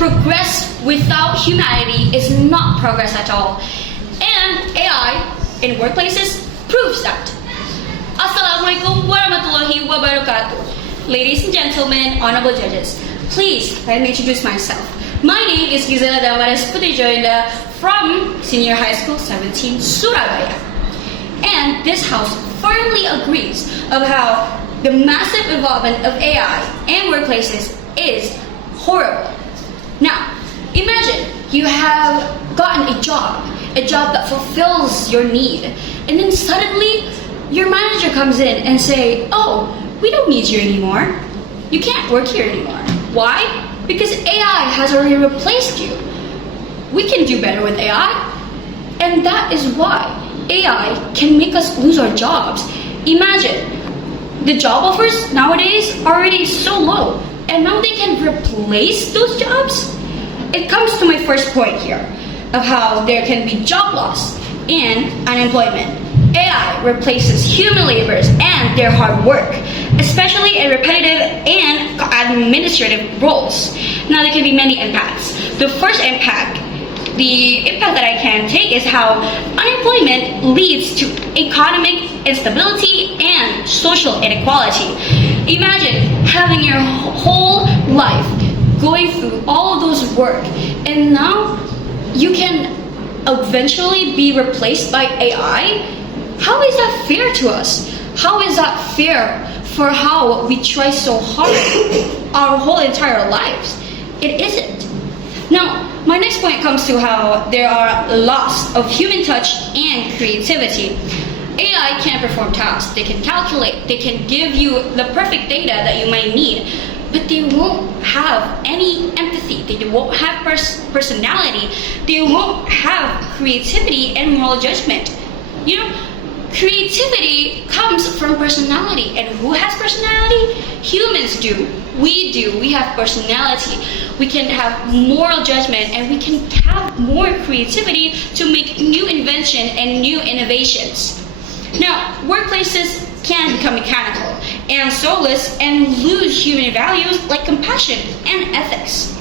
progress without humanity is not progress at all. And AI in workplaces proves that. Assalamualaikum warahmatullahi wabarakatuh. Ladies and gentlemen, honorable judges, please let me introduce myself. My name is Gizelle Damarez P Joenda from Senior High School 17, Surabaya. And this house firmly agrees of how the massive involvement of AI in workplaces is horrible. Now, imagine you have gotten a job that fulfills your need, and then suddenly your manager comes in and say, "Oh, we don't need you anymore. You can't work here anymore." Why? Because AI has already replaced you. We can do better with AI, and that is why AI can make us lose our jobs. Imagine, the job offers nowadays are already so low, and now they can replace those jobs? It comes to my first point here, of how there can be job loss and unemployment. AI replaces human laborers and their hard work, especially in repetitive and administrative roles. Now, there can be many impacts. The first impact, the impact that I can take, is how unemployment leads to economic instability and social inequality. Imagine having your whole life going through all of those work, and now you can eventually be replaced by AI. How is that fair to us? How is that fair for how we try so hard our whole entire lives? It isn't. Now, my next point comes to how there are loss of human touch and creativity. AI can perform tasks, they can calculate, they can give you the perfect data that you might need, but they won't have any empathy, they won't have personality, they won't have creativity and moral judgment. You know, creativity comes from personality, and who has personality? Humans do. We do. We have personality. We can have moral judgment, and we can have more creativity to make new invention and new innovations. Now, workplaces can become mechanical and soulless and lose human values like compassion and ethics.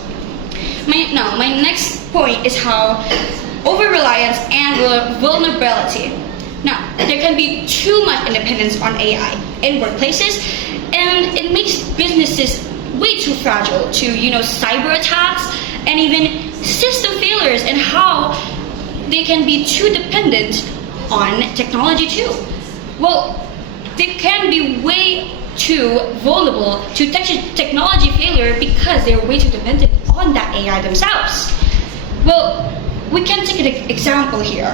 My next point is how over-reliance and vulnerability. Now, there can be too much independence on AI in workplaces, and it makes businesses way too fragile to, cyber attacks and even system failures, and how they can be too dependent on technology too. Well, they can be way too vulnerable to technology failure because they're way too dependent on that AI themselves. Well, we can take an example here.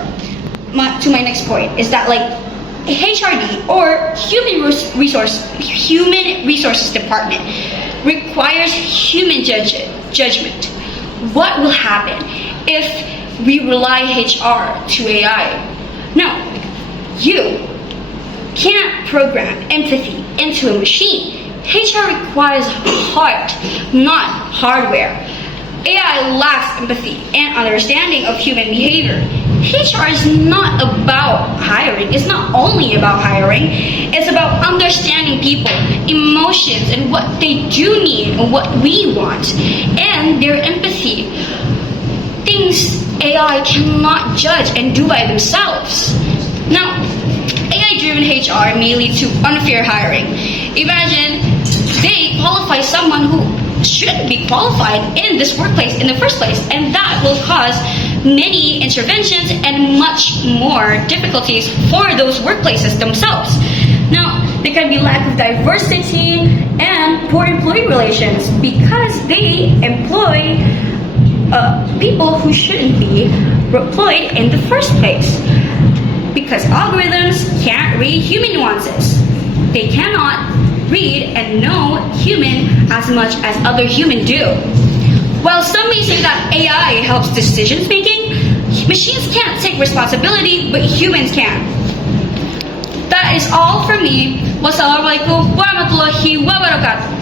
To my next point is that, like, HRD or human resources department requires human judgment. What will happen if we rely HR to AI? No, you can't program empathy into a machine. HR requires heart, not hardware. AI lacks empathy and understanding of human behavior. HR is not about hiring. It's not only about hiring. It's about understanding people, emotions, and what they do need and what we want, and their empathy. Things AI cannot judge and do by themselves. Now, AI-driven HR may lead to unfair hiring. Imagine they qualify someone who shouldn't be qualified in this workplace in the first place, and that will cause many interventions and much more difficulties for those workplaces themselves. Now, there can be lack of diversity and poor employee relations because they employ people who shouldn't be employed in the first place, because algorithms can't read human nuances. They cannot read and know human as much as other humans do. While some may say that AI helps decision making, machines can't take responsibility, but humans can. That is all from me. Wassalamualaikum warahmatullahi wabarakatuh.